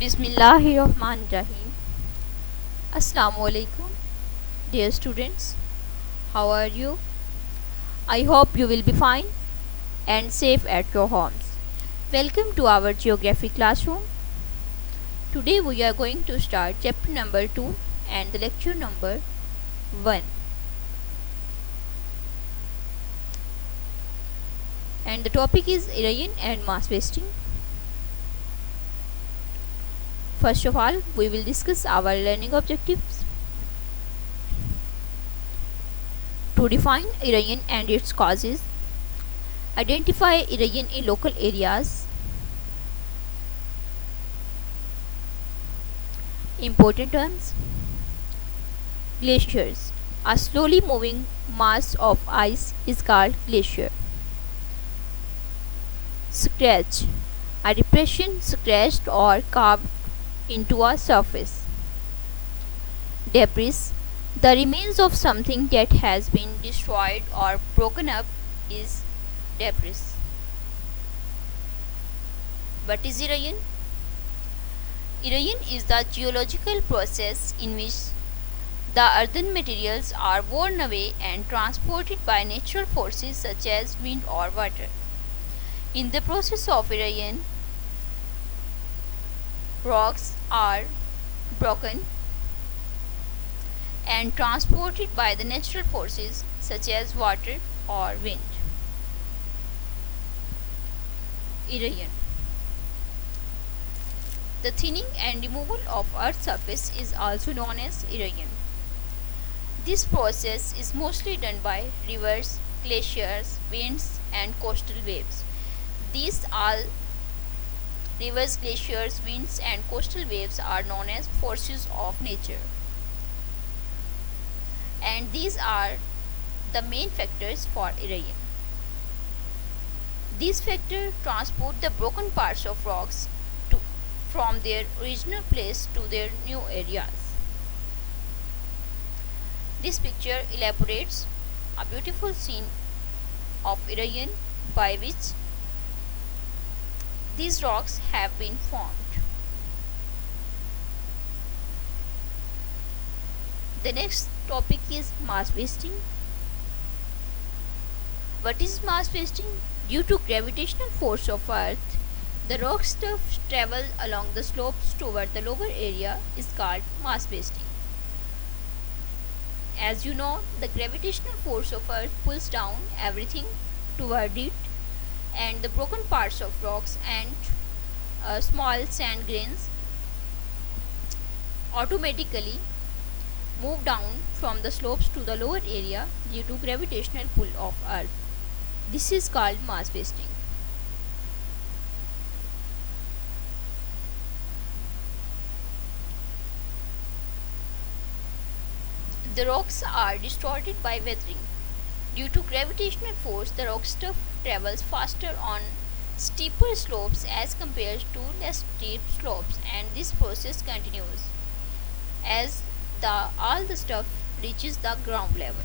Bismillahirrahmanirrahim. Assalamu alaikum, dear students. How are you? I hope you will be fine and safe at your homes. Welcome to our geography classroom. Today we are going to start chapter number 2 and the lecture number 1. And the topic is erosion and mass wasting. First of all, we will discuss our learning objectives. To define erosion and its causes, identify erosion in local areas. Important terms: glaciers. A slowly moving mass of ice is called glacier. Scratch. A depression scratched or carved into a surface. Debris. The remains of something that has been destroyed or broken up is debris. What is erosion? Erosion is the geological process in which the earthen materials are worn away and transported by natural forces such as wind or water. In the process of erosion, rocks are broken and transported by the natural forces such as water or wind. Erosion. The thinning and removal of Earth's surface is also known as erosion. This process is mostly done by rivers, glaciers, winds, and coastal waves. These all rivers, glaciers, winds, and coastal waves are known as forces of nature. And these are the main factors for erosion. These factors transport the broken parts of rocks from their original place to their new areas. This picture elaborates a beautiful scene of erosion by which these rocks have been formed. The next topic is mass wasting. What is mass wasting? Due to gravitational force of Earth, the rock stuff travel along the slopes toward the lower area is called mass wasting. As you know, the gravitational force of Earth pulls down everything toward it, and the broken parts of rocks and small sand grains automatically move down from the slopes to the lower area due to gravitational pull of Earth. This is called mass wasting. The rocks are distorted by weathering. Due to gravitational force, the rock stuff travels faster on steeper slopes as compared to less steep slopes, and this process continues as all the stuff reaches the ground level.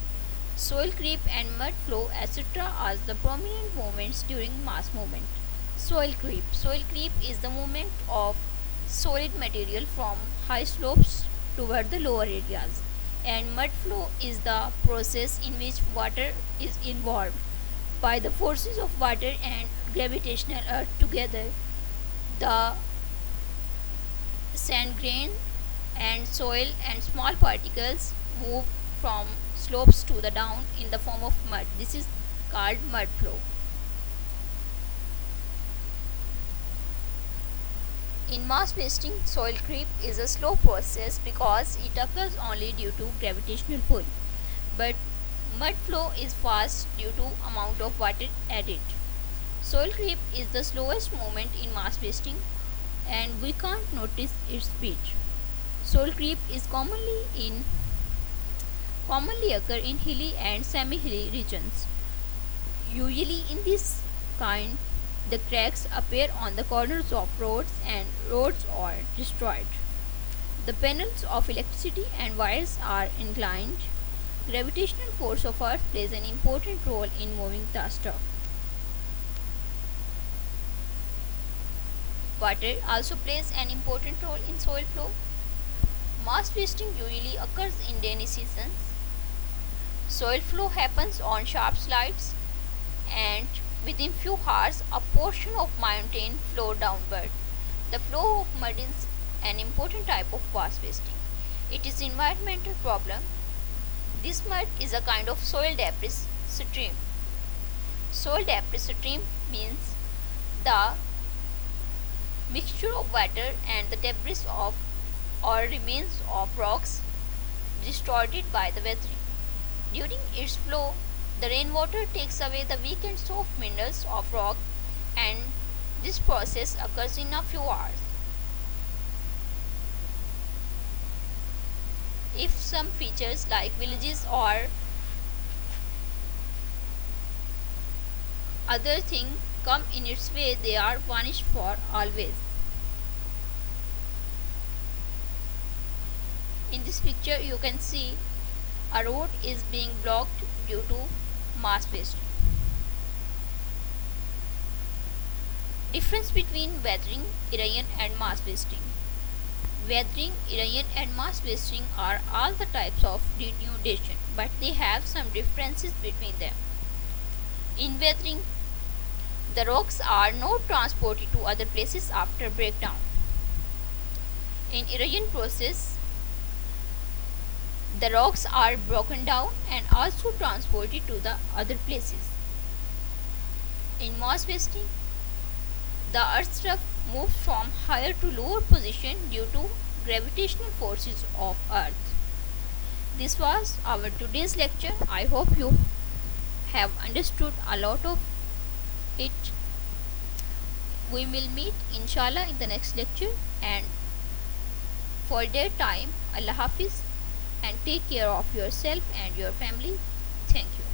Soil creep and mud flow, etc., are the prominent movements during mass movement. Soil creep. Soil creep is the movement of solid material from high slopes toward the lower areas, and mud flow is the process in which water is involved. By the forces of water and gravitational earth together, the sand grain and soil and small particles move from slopes to the down in the form of mud. This is called mud flow. In mass wasting, soil creep is a slow process because it occurs only due to gravitational pull, but mud flow is fast due to amount of water added. Soil creep is the slowest movement in mass wasting, and we can't notice its speed. Soil creep is commonly occur in hilly and semi-hilly regions. Usually in this kind, the cracks appear on the corners of roads and roads are destroyed. The panels of electricity and wires are inclined. Gravitational force of Earth plays an important role in moving the stuff. Water also plays an important role in soil flow. Mass wasting usually occurs in rainy seasons. Soil flow happens on sharp slides, and within few hours a portion of mountain flow downward. The flow of mud is an important type of mass wasting. It is an environmental problem. This mud is a kind of soil debris stream. Soil debris stream means the mixture of water and the debris of or remains of rocks distorted by the weathering. During its flow, the rainwater takes away the weak and soft minerals of rock, and this process occurs in a few hours. If some features like villages or other thing come in its way, they are vanished for always. In this picture you can see a road is being blocked due to mass wasting. Difference between weathering, erosion and mass wasting. Weathering, erosion and mass wasting are all the types of denudation, but they have some differences between them. In weathering, the rocks are not transported to other places after breakdown. In erosion process, the rocks are broken down and also transported to the other places. In mass wasting, the earth's crust moves from higher to lower position due to gravitational forces of earth. This was our today's lecture. I hope you have understood a lot of it. We will meet inshallah in the next lecture, and for that time, Allah Hafiz, and take care of yourself and your family. Thank you.